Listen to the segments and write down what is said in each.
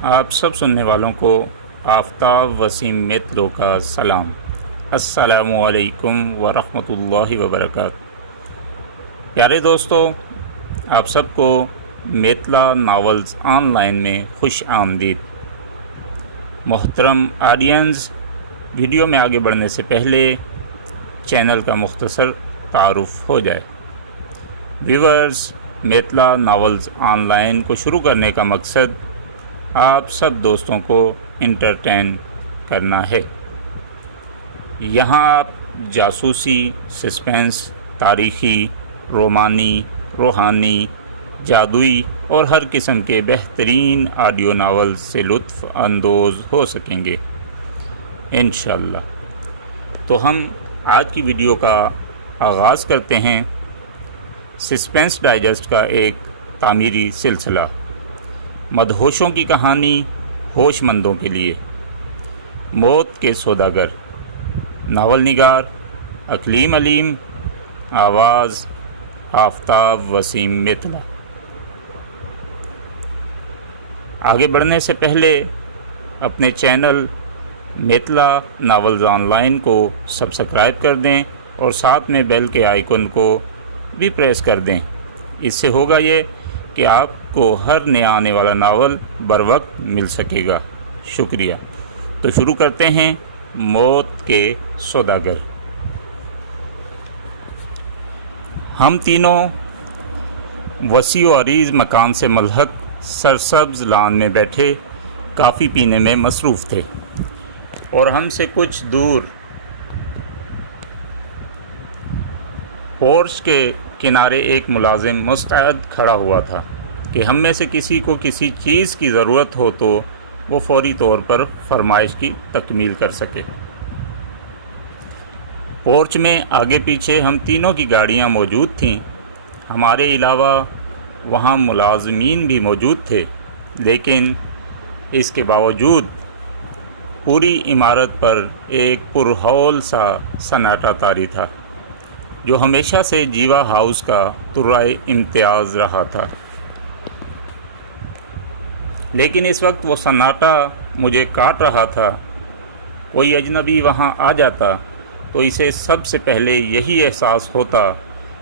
آپ سب سننے والوں کو آفتاب وسیم میتلو کا سلام۔ السلام علیکم ورحمۃ اللہ وبرکاتہ۔ پیارے دوستو، آپ سب کو میتلا ناولز آن لائن میں خوش آمدید۔ محترم آڈینس، ویڈیو میں آگے بڑھنے سے پہلے چینل کا مختصر تعارف ہو جائے۔ Viewers, Maitla novels on line کو شروع کرنے کا مقصد آپ سب دوستوں کو انٹرٹین کرنا ہے۔ یہاں آپ جاسوسی، سسپینس، تاریخی، رومانی، روحانی، جادوئی اور ہر قسم کے بہترین آڈیو ناولز سے لطف اندوز ہو سکیں گے انشاءاللہ۔ تو ہم آج کی ویڈیو کا آغاز کرتے ہیں سسپینس ڈائجسٹ کا ایک تعمیری سلسلہ، مدہوشوں کی کہانی ہوش مندوں کے لیے۔ موت کے سوداگر، ناول نگار اقلیم علیم، آواز آفتاب وسیم میتلا۔ آگے بڑھنے سے پہلے اپنے channel Maitla novels on line کو سبسکرائب کر دیں اور ساتھ میں بیل کے آئیکن کو بھی پریس کر دیں۔ اس سے ہوگا یہ کہ آپ کو ہر نیا آنے والا ناول بر وقت مل سکے گا۔ شکریہ۔ تو شروع کرتے ہیں موت کے سوداگر۔ ہم تینوں وسیع و عریض مکان سے ملحق سرسبز لان میں بیٹھے کافی پینے میں مصروف تھے، اور ہم سے کچھ دور پورچ کے کنارے ایک ملازم مستعد کھڑا ہوا تھا کہ ہم میں سے کسی کو کسی چیز کی ضرورت ہو تو وہ فوری طور پر فرمائش کی تکمیل کر سکے۔ پورچ میں آگے پیچھے ہم تینوں کی گاڑیاں موجود تھیں۔ ہمارے علاوہ وہاں ملازمین بھی موجود تھے، لیکن اس کے باوجود پوری عمارت پر ایک پرہول سا سناٹا طاری تھا، جو ہمیشہ سے جیوا ہاؤس کا ترائے امتیاز رہا تھا۔ لیکن اس وقت وہ سناٹا مجھے کاٹ رہا تھا۔ کوئی اجنبی وہاں آ جاتا تو اسے سب سے پہلے یہی احساس ہوتا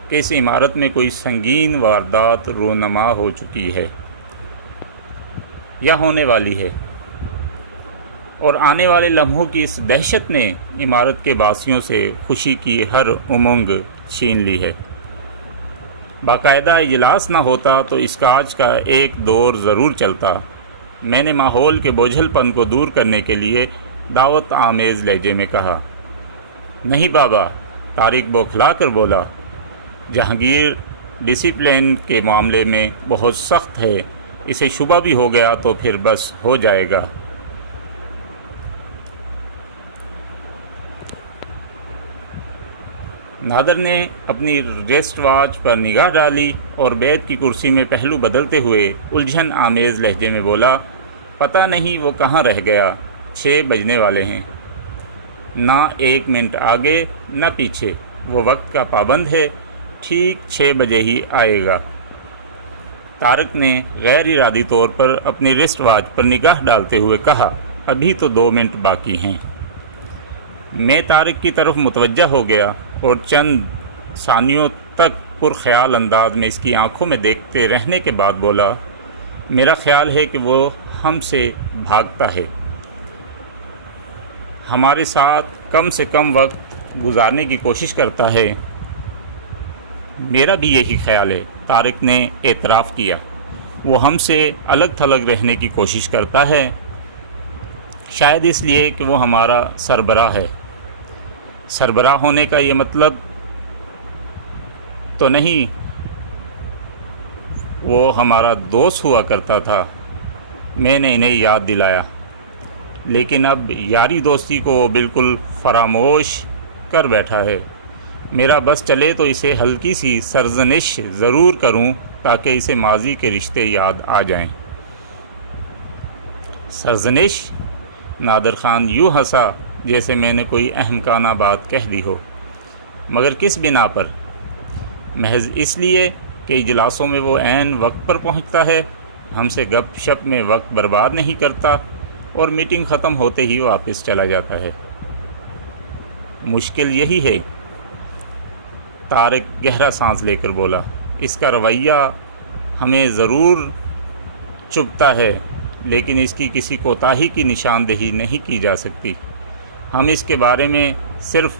کہ اس عمارت میں کوئی سنگین واردات رونما ہو چکی ہے یا ہونے والی ہے، اور آنے والے لمحوں کی اس دہشت نے عمارت کے باسیوں سے خوشی کی ہر امنگ چھین لی ہے۔ باقاعدہ اجلاس نہ ہوتا تو اس کاج کا ایک دور ضرور چلتا۔ میں نے ماحول کے بوجھل پن کو دور کرنے کے لیے دعوت آمیز لہجے میں کہا۔ نہیں بابا، طارق بوکھلا کر بولا، جہانگیر ڈسپلن کے معاملے میں بہت سخت ہے، اسے شبہ بھی ہو گیا تو پھر بس ہو جائے گا۔ نادر نے اپنی ریسٹ واچ پر نگاہ ڈالی اور بیت کی کرسی میں پہلو بدلتے ہوئے الجھن آمیز لہجے میں بولا، پتہ نہیں وہ کہاں رہ گیا، 6 بجنے والے ہیں، نہ 1 منٹ آگے نہ پیچھے، وہ وقت کا پابند ہے، ٹھیک 6 بجے ہی آئے گا۔ طارق نے غیر ارادی طور پر اپنی ریسٹ واچ پر نگاہ ڈالتے ہوئے کہا، ابھی تو 2 منٹ باقی ہیں۔ میں طارق کی طرف متوجہ ہو گیا اور چند ثانیوں تک پرخیال انداز میں اس کی آنکھوں میں دیکھتے رہنے کے بعد بولا، میرا خیال ہے کہ وہ ہم سے بھاگتا ہے، ہمارے ساتھ کم سے کم وقت گزارنے کی کوشش کرتا ہے۔ میرا بھی یہی خیال ہے، طارق نے اعتراف کیا۔ وہ ہم سے الگ تھلگ رہنے کی کوشش کرتا ہے، شاید اس لیے کہ وہ ہمارا سربراہ ہے۔ سربراہ ہونے کا یہ مطلب تو نہیں وہ ہمارا دوست ہوا کرتا تھا، میں نے انہیں یاد دلایا، لیکن اب یاری دوستی کو وہ بالکل فراموش کر بیٹھا ہے۔ میرا بس چلے تو اسے ہلکی سی سرزنش ضرور کروں تاکہ اسے ماضی کے رشتے یاد آ جائیں۔ سرزنش؟ نادر خان یوں ہنسا جیسے میں نے کوئی احمقانہ بات کہہ دی ہو۔ مگر کس بنا پر؟ محض اس لیے کہ اجلاسوں میں وہ عین وقت پر پہنچتا ہے؟ ہم سے گپ شپ میں وقت برباد نہیں کرتا اور میٹنگ ختم ہوتے ہی واپس چلا جاتا ہے۔ مشکل یہی ہے۔ طارق گہرا سانس لے کر بولا، اس کا رویہ ہمیں ضرور چبھتا ہے، لیکن اس کی کسی کوتاہی کی نشاندہی نہیں کی جا سکتی۔ ہم اس کے بارے میں صرف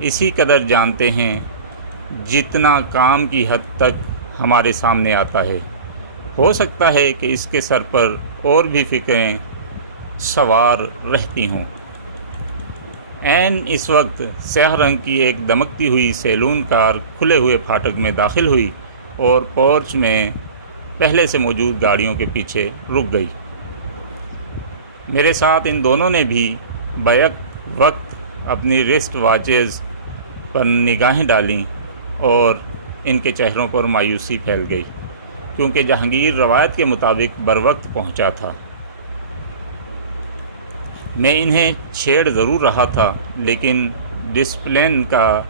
اسی قدر جانتے ہیں جتنا کام کی حد تک ہمارے سامنے آتا ہے۔ ہو سکتا ہے کہ اس کے سر پر اور بھی فکریں سوار رہتی ہوں۔ عین اس وقت سیاہ رنگ کی ایک دمکتی ہوئی سیلون کار کھلے ہوئے پھاٹک میں داخل ہوئی اور پورچ میں پہلے سے موجود گاڑیوں کے پیچھے رک گئی۔ میرے ساتھ ان دونوں نے بھی بیک وقت اپنی رسٹ واچز پر نگاہیں ڈالیں اور ان کے چہروں پر مایوسی پھیل گئی، کیونکہ جہانگیر روایت کے مطابق بروقت پہنچا تھا۔ میں انہیں چھیڑ ضرور رہا تھا، لیکن ڈسپلن کا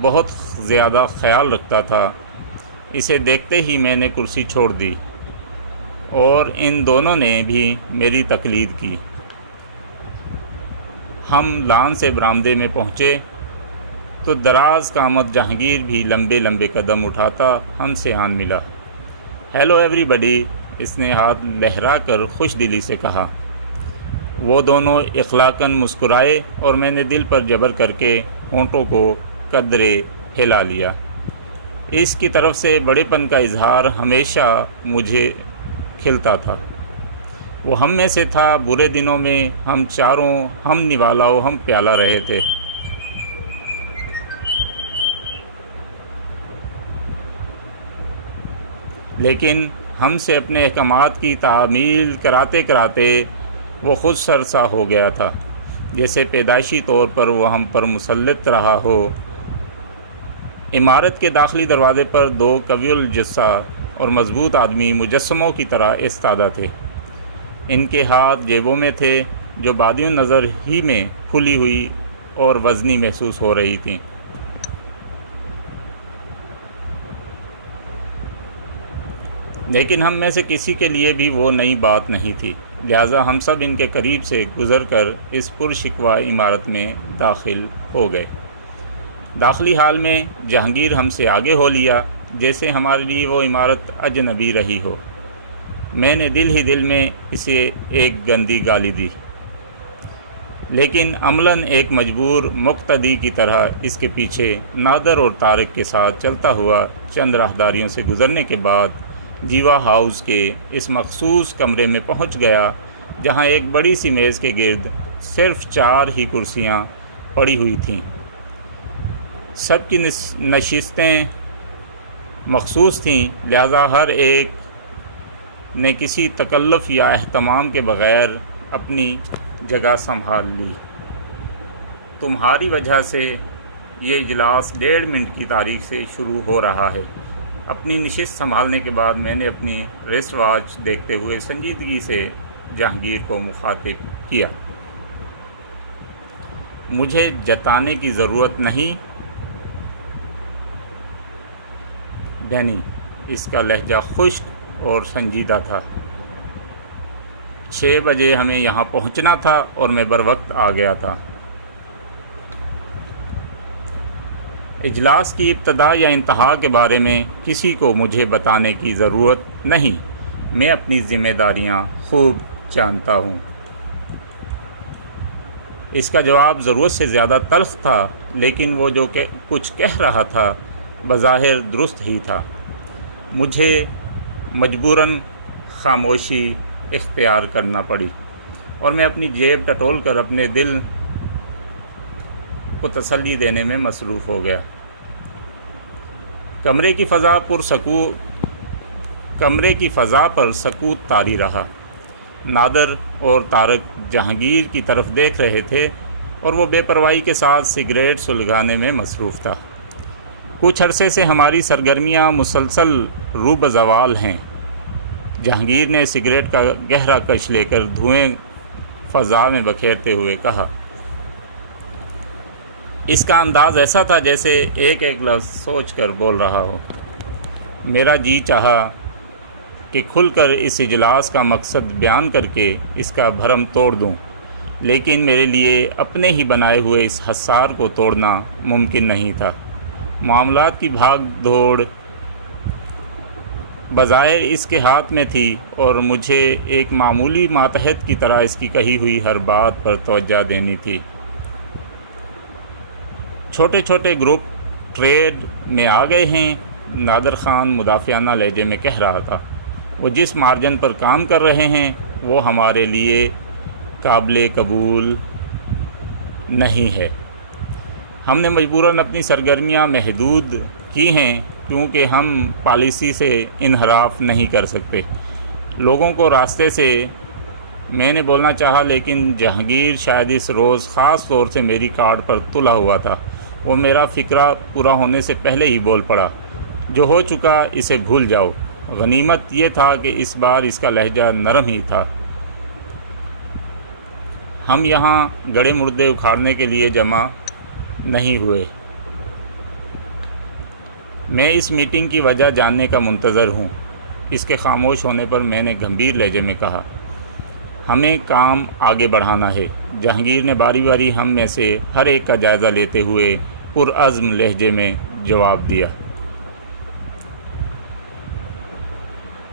بہت زیادہ خیال رکھتا تھا۔ اسے دیکھتے ہی میں نے کرسی چھوڑ دی اور ان دونوں نے بھی میری تقلید کی۔ ہم لان سے برآمدے میں پہنچے تو دراز قامت جہانگیر بھی لمبے لمبے قدم اٹھاتا ہم سے آن ملا۔ ہیلو ایوری بڈی، اس نے ہاتھ لہرا کر خوش دلی سے کہا۔ وہ دونوں اخلاقاً مسکرائے اور میں نے دل پر جبر کر کے ہونٹوں کو قدرے ہلا لیا۔ اس کی طرف سے بڑے پن کا اظہار ہمیشہ مجھے کھلتا تھا۔ وہ ہم میں سے تھا۔ برے دنوں میں ہم چاروں ہم نوالا و ہم پیالہ رہے تھے۔ لیکن ہم سے اپنے احکامات کی تعمیل کراتے کراتے وہ خود سرسا ہو گیا تھا، جیسے پیدائشی طور پر وہ ہم پر مسلط رہا ہو۔ عمارت کے داخلی دروازے پر دو قوی الجثہ اور مضبوط آدمی مجسموں کی طرح ایستادہ تھے۔ ان کے ہاتھ جیبوں میں تھے جو بادیوں نظر ہی میں کھلی ہوئی اور وزنی محسوس ہو رہی تھیں۔ لیکن ہم میں سے کسی کے لیے بھی وہ نئی بات نہیں تھی، لہٰذا ہم سب ان کے قریب سے گزر کر اس پرشکوہ عمارت میں داخل ہو گئے۔ داخلی حال میں جہانگیر ہم سے آگے ہو لیا، جیسے ہمارے لیے وہ عمارت اجنبی رہی ہو۔ میں نے دل ہی دل میں اسے ایک گندی گالی دی، لیکن عملاً ایک مجبور مقتدی کی طرح اس کے پیچھے نادر اور طارق کے ساتھ چلتا ہوا چند راہداریوں سے گزرنے کے بعد جیوا ہاؤس کے اس مخصوص کمرے میں پہنچ گیا، جہاں ایک بڑی سی میز کے گرد صرف 4 ہی کرسیاں پڑی ہوئی تھیں۔ سب کی نشستیں مخصوص تھیں، لہذا ہر ایک نے کسی تکلف یا اہتمام کے بغیر اپنی جگہ سنبھال لی۔ تمہاری وجہ سے یہ اجلاس 1.5 منٹ کی تاریخ سے شروع ہو رہا ہے۔ اپنی نشست سنبھالنے کے بعد میں نے اپنی ریسٹ واچ دیکھتے ہوئے سنجیدگی سے جہانگیر کو مخاطب کیا۔ مجھے جتانے کی ضرورت نہیں ڈینی، اس کا لہجہ خشک اور سنجیدہ تھا۔ 6 بجے ہمیں یہاں پہنچنا تھا اور میں بروقت آ گیا تھا۔ اجلاس کی ابتدا یا انتہا کے بارے میں کسی کو مجھے بتانے کی ضرورت نہیں، میں اپنی ذمہ داریاں خوب جانتا ہوں۔ اس کا جواب ضرورت سے زیادہ تلخ تھا، لیکن وہ جو کچھ کہہ رہا تھا بظاہر درست ہی تھا۔ مجھے مجبوراً خاموشی اختیار کرنا پڑی اور میں اپنی جیب ٹٹول کر اپنے دل کو تسلی دینے میں مصروف ہو گیا۔ کمرے کی فضا پر سکوت طاری رہا۔ نادر اور طارق جہانگیر کی طرف دیکھ رہے تھے اور وہ بے پرواہی کے ساتھ سگریٹ سلگانے میں مصروف تھا۔ کچھ عرصے سے ہماری سرگرمیاں مسلسل رو بزوال ہیں۔ جہانگیر نے سگریٹ کا گہرا کش لے کر دھوئیں فضا میں بکھیرتے ہوئے کہا۔ اس کا انداز ایسا تھا جیسے ایک ایک لفظ سوچ کر بول رہا ہو۔ میرا جی چاہا کہ کھل کر اس اجلاس کا مقصد بیان کر کے اس کا بھرم توڑ دوں، لیکن میرے لیے اپنے ہی بنائے ہوئے اس حصار کو توڑنا ممکن نہیں تھا۔ معاملات کی بھاگ دوڑ بظاہر اس کے ہاتھ میں تھی اور مجھے ایک معمولی ماتحت کی طرح اس کی کہی ہوئی ہر بات پر توجہ دینی تھی۔ چھوٹے چھوٹے گروپ ٹریڈ میں آ گئے ہیں، نادر خان مدافعانہ لہجے میں کہہ رہا تھا۔ وہ جس مارجن پر کام کر رہے ہیں وہ ہمارے لیے قابل قبول نہیں ہے۔ ہم نے مجبوراً اپنی سرگرمیاں محدود کی ہیں کیونکہ ہم پالیسی سے انحراف نہیں کر سکتے۔ لوگوں کو راستے سے میں نے بولنا چاہا، لیکن جہانگیر شاید اس روز خاص طور سے میری کارڈ پر تلا ہوا تھا۔ وہ میرا فقرہ پورا ہونے سے پہلے ہی بول پڑا، جو ہو چکا اسے بھول جاؤ۔ غنیمت یہ تھا کہ اس بار اس کا لہجہ نرم ہی تھا۔ ہم یہاں گڑے مردے اکھاڑنے کے لیے جمع نہیں ہوئے۔ میں اس میٹنگ کی وجہ جاننے کا منتظر ہوں۔ اس کے خاموش ہونے پر میں نے گمبھیر لہجے میں کہا، ہمیں کام آگے بڑھانا ہے۔ جہانگیر نے باری باری ہم میں سے ہر ایک کا جائزہ لیتے ہوئے پرعزم لہجے میں جواب دیا۔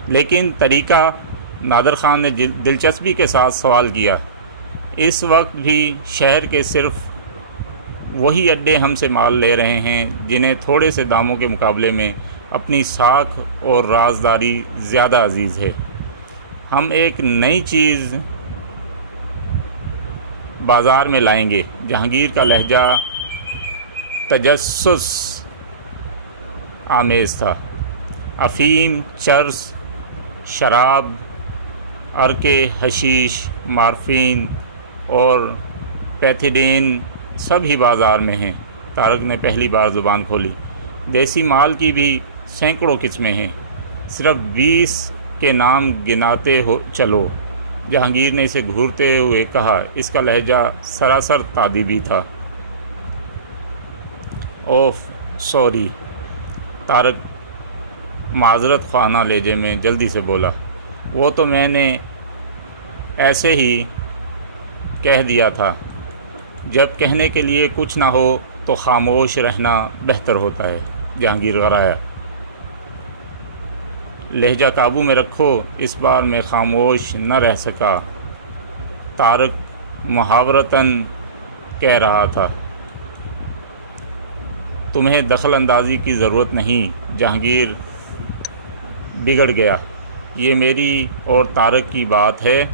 لیکن طریقہ؟ نادر خان نے دلچسپی کے ساتھ سوال کیا۔ اس وقت بھی شہر کے صرف وہی اڈے ہم سے مال لے رہے ہیں جنہیں تھوڑے سے داموں کے مقابلے میں اپنی ساکھ اور رازداری زیادہ عزیز ہے۔ ہم ایک نئی چیز بازار میں لائیں گے۔ جہانگیر کا لہجہ تجسس آمیز تھا۔ افیم، چرس، شراب، عرقے، حشیش، مارفین اور پیتھیڈین سب ہی بازار میں ہیں۔ طارق نے پہلی بار زبان کھولی۔ دیسی مال کی بھی سینکڑوں قسمیں ہیں، صرف 20 کے نام گناتے ہو چلو۔ جہانگیر نے اسے گھورتے ہوئے کہا۔ اس کا لہجہ سراسر تادیبی تھا۔ اوف سوری، طارق معذرت خواہانہ لہجے میں جلدی سے بولا۔ وہ تو میں نے ایسے ہی کہہ دیا تھا۔ جب کہنے کے لیے کچھ نہ ہو تو خاموش رہنا بہتر ہوتا ہے۔ جہانگیر غرایا۔ لہجہ قابو میں رکھو۔ اس بار میں خاموش نہ رہ سکا۔ طارق محاورتاً کہہ رہا تھا، تمہیں دخل اندازی کی ضرورت نہیں۔ جہانگیر بگڑ گیا۔ یہ میری اور طارق کی بات ہے۔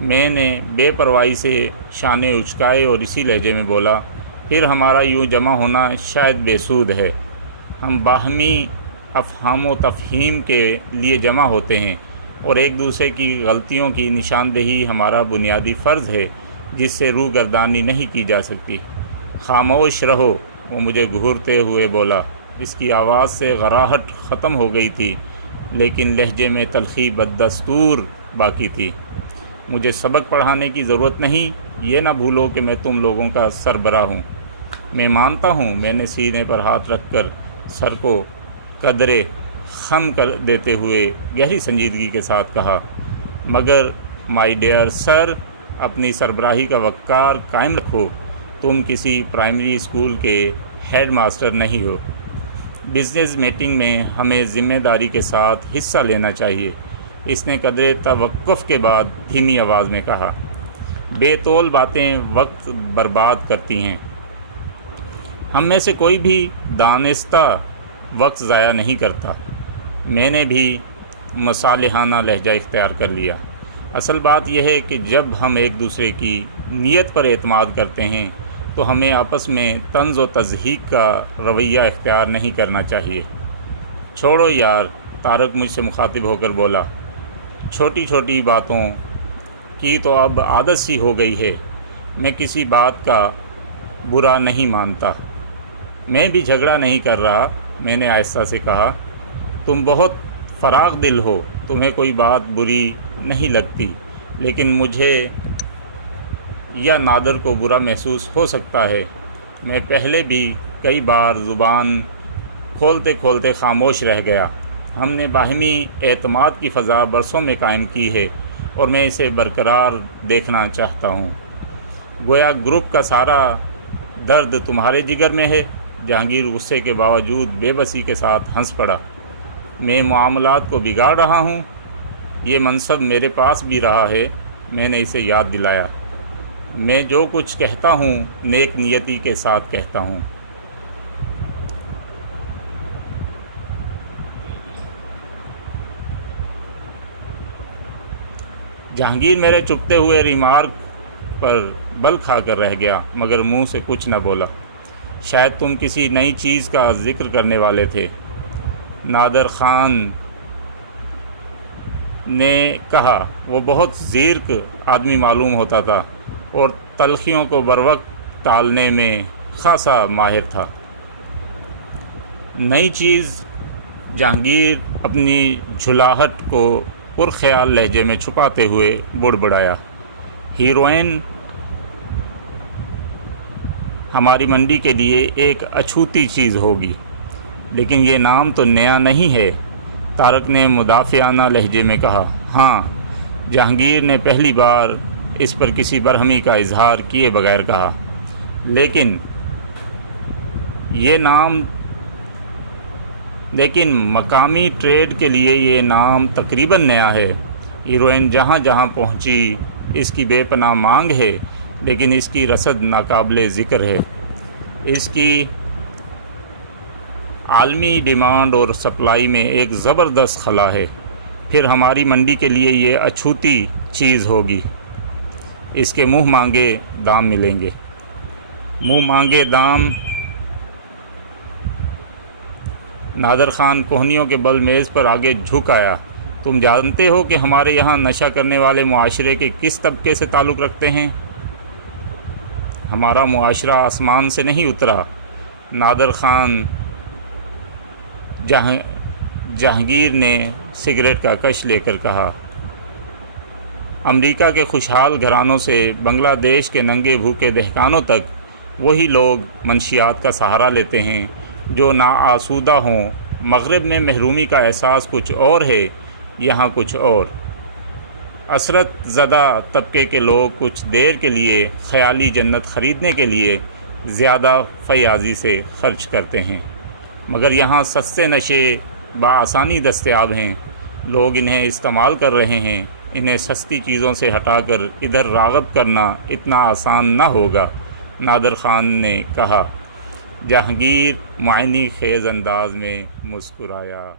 میں نے بے پرواہی سے شانے اچکائے اور اسی لہجے میں بولا، پھر ہمارا یوں جمع ہونا شاید بے سود ہے۔ ہم باہمی افہام و تفہیم کے لیے جمع ہوتے ہیں اور ایک دوسرے کی غلطیوں کی نشاندہی ہمارا بنیادی فرض ہے جس سے روح گردانی نہیں کی جا سکتی۔ خاموش رہو، وہ مجھے گھورتے ہوئے بولا۔ اس کی آواز سے غراہٹ ختم ہو گئی تھی لیکن لہجے میں تلخی بدستور باقی تھی۔ مجھے سبق پڑھانے کی ضرورت نہیں۔ یہ نہ بھولو کہ میں تم لوگوں کا سربراہ ہوں۔ میں مانتا ہوں، میں نے سینے پر ہاتھ رکھ کر سر کو قدرے خم کر دیتے ہوئے گہری سنجیدگی کے ساتھ کہا، مگر مائی ڈیئر سر، اپنی سربراہی کا وقار قائم رکھو۔ تم کسی پرائمری اسکول کے ہیڈ ماسٹر نہیں ہو۔ بزنس میٹنگ میں ہمیں ذمہ داری کے ساتھ حصہ لینا چاہیے۔ اس نے قدرے توقف کے بعد دھیمی آواز میں کہا، بے تول باتیں وقت برباد کرتی ہیں۔ ہم میں سے کوئی بھی دانستہ وقت ضائع نہیں کرتا۔ میں نے بھی مصالحانہ لہجہ اختیار کر لیا۔ اصل بات یہ ہے کہ جب ہم ایک دوسرے کی نیت پر اعتماد کرتے ہیں تو ہمیں آپس میں طنز و تضحیک کا رویہ اختیار نہیں کرنا چاہیے۔ چھوڑو یار، طارق مجھ سے مخاطب ہو کر بولا، چھوٹی چھوٹی باتوں کی تو اب عادت سی ہو گئی ہے۔ میں کسی بات کا برا نہیں مانتا۔ میں بھی جھگڑا نہیں کر رہا۔ میں نے آہستہ سے کہا، تم بہت فراغ دل ہو، تمہیں کوئی بات بری نہیں لگتی، لیکن مجھے یا نادر کو برا محسوس ہو سکتا ہے۔ میں پہلے بھی کئی بار زبان کھولتے کھولتے خاموش رہ گیا۔ ہم نے باہمی اعتماد کی فضا برسوں میں قائم کی ہے اور میں اسے برقرار دیکھنا چاہتا ہوں۔ گویا گروپ کا سارا درد تمہارے جگر میں ہے۔ جہانگیر غصے کے باوجود بے بسی کے ساتھ ہنس پڑا۔ میں معاملات کو بگاڑ رہا ہوں؟ یہ منصب میرے پاس بھی رہا ہے، میں نے اسے یاد دلایا۔ میں جو کچھ کہتا ہوں نیک نیتی کے ساتھ کہتا ہوں۔ جہانگیر میرے چپتے ہوئے ریمارک پر بل کھا کر رہ گیا، مگر منہ سے کچھ نہ بولا۔ شاید تم کسی نئی چیز کا ذکر کرنے والے تھے، نادر خان نے کہا۔ وہ بہت زیرک آدمی معلوم ہوتا تھا اور تلخیوں کو بروقت ٹالنے میں خاصا ماہر تھا۔ نئی چیز؟ جہانگیر اپنی جھلاہٹ کو پرخیال لہجے میں چھپاتے ہوئے بڑبڑایا۔ ہیروئن ہماری منڈی کے لیے ایک اچھوتی چیز ہوگی، لیکن یہ نام تو نیا نہیں ہے، طارق نے مدافعانہ لہجے میں کہا۔ ہاں، جہانگیر نے پہلی بار اس پر کسی برہمی کا اظہار کیے بغیر کہا، لیکن مقامی ٹریڈ کے لیے یہ نام تقریباً نیا ہے۔ ہیروئن جہاں جہاں پہنچی اس کی بے پناہ مانگ ہے، لیکن اس کی رسد ناقابل ذکر ہے۔ اس کی عالمی ڈیمانڈ اور سپلائی میں ایک زبردست خلا ہے۔ پھر ہماری منڈی کے لیے یہ اچھوتی چیز ہوگی۔ اس کے منہ مانگے دام ملیں گے۔ منہ مانگے دام؟ نادر خان کوہنیوں کے بل میز پر آگے جھک آیا۔ تم جانتے ہو کہ ہمارے یہاں نشہ کرنے والے معاشرے کے کس طبقے سے تعلق رکھتے ہیں؟ ہمارا معاشرہ آسمان سے نہیں اترا، نادر خان جہانگیر نے سگریٹ کا کش لے کر کہا۔ امریکہ کے خوشحال گھرانوں سے بنگلہ دیش کے ننگے بھوکے دہقانوں تک وہی لوگ منشیات کا سہارا لیتے ہیں جو ناآسودہ ہوں۔ مغرب میں محرومی کا احساس کچھ اور ہے، یہاں کچھ اور۔ عثرت زدہ طبقے کے لوگ کچھ دیر کے لیے خیالی جنت خریدنے کے لیے زیادہ فیاضی سے خرچ کرتے ہیں، مگر یہاں سستے نشے بآسانی دستیاب ہیں۔ لوگ انہیں استعمال کر رہے ہیں۔ انہیں سستی چیزوں سے ہٹا کر ادھر راغب کرنا اتنا آسان نہ ہوگا، نادر خان نے کہا۔ جہانگیر معانی خیز انداز میں مسکرایا۔